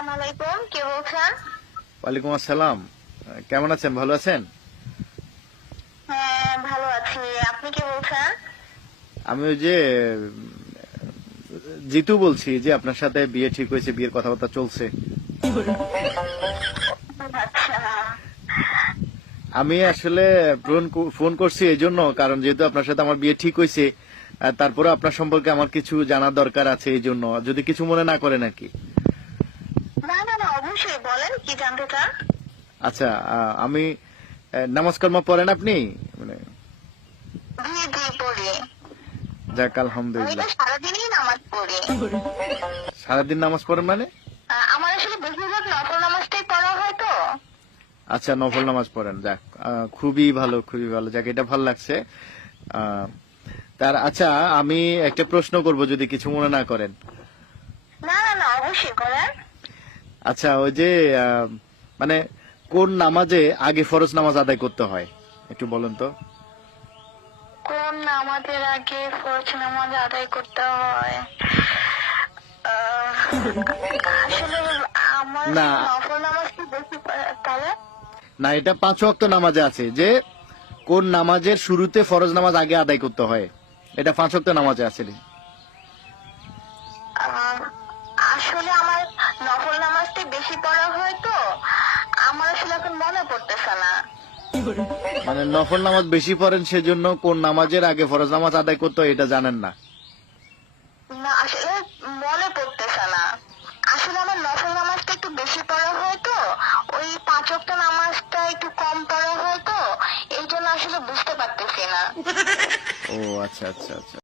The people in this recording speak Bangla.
আসসালামু আলাইকুম কে বলছেন ওয়ালাইকুম আসসালাম। কেমন আছেন? ভালো আছেন? হ্যাঁ ভালো আছি। আপনি কে বলছেন আমি ওই যে জিতু বলছি যে আপনার সাথে বিয়ে ঠিক হয়েছে বিয়ের কথাবার্তা চলছে। আচ্ছা। আমি আসলে ফোন করছি এই জন্য কারণ যেহেতু আপনার সাথে আমার বিয়ে ঠিক হয়েছে তারপরে আপনার সম্পর্কে আমার কিছু জানার দরকার আছে এই জন্য। যদি কিছু মনে না করেন আর কি। অবশ্যই বলেন কি জানতে চান? আচ্ছা আমি আহ, নামাজ কর্ম পড়েন আপনি? মানে জি জি পড়ি। যাক আলহামদুলিল্লাহ। সারাদিনই নামাজ পড়ি। সারাদিন নামাজ পড়েন মানে? আমার আসলে বেশিরভাগ নফল নামাজটাই পড়া হয় তো। আচ্ছা নফল নামাজ পড়েন যাক খুবই ভালো খুবই ভালো। যাক এটা ভালো লাগছে। তার আচ্ছা আমি একটা প্রশ্ন করব যদি কিছু মনে না করেন। না না না অবশ্যই করেন। আচ্ছা ওই যে মানে কোন নামাজে আগে ফরজ নামাজ আদায় করতে হয়? একটু বলেন তো। কোন নামাজের আগে ফরজ নামাজ আদায় করতে হয়? আসলে আমার না। নফল নামাজ কি বেশি তাহলে? না এটা পাঁচ ওয়াক্ত নামাজে আছে যে কোন নামাজের শুরুতে ফরজ নামাজ আগে আদায় করতে হয়? এটা পাঁচ ওয়াক্ত নামাজে আছে। আসলে আমার নফল নামাজটা বেশি পড়া হয় তো আমার আসলে এখন মনে পড়তেছে না। মানে নফল নামাজ বেশি পড়েন সেজন্য কোন নামাজের আগে ফরজ নামাজ আদায় করতে হয় এটা জানেন না। না আসলে মনে পড়তেছে না। আসলে আমার নফল নামাজটা একটু বেশি পড়া হয় তো ওই পাঁচ ওয়াক্ত নামাজটা একটু কম পড়া হয় তো এই জন্য আসলে বুঝতে পারতেছি না। ও আচ্ছা আচ্ছা আচ্ছা।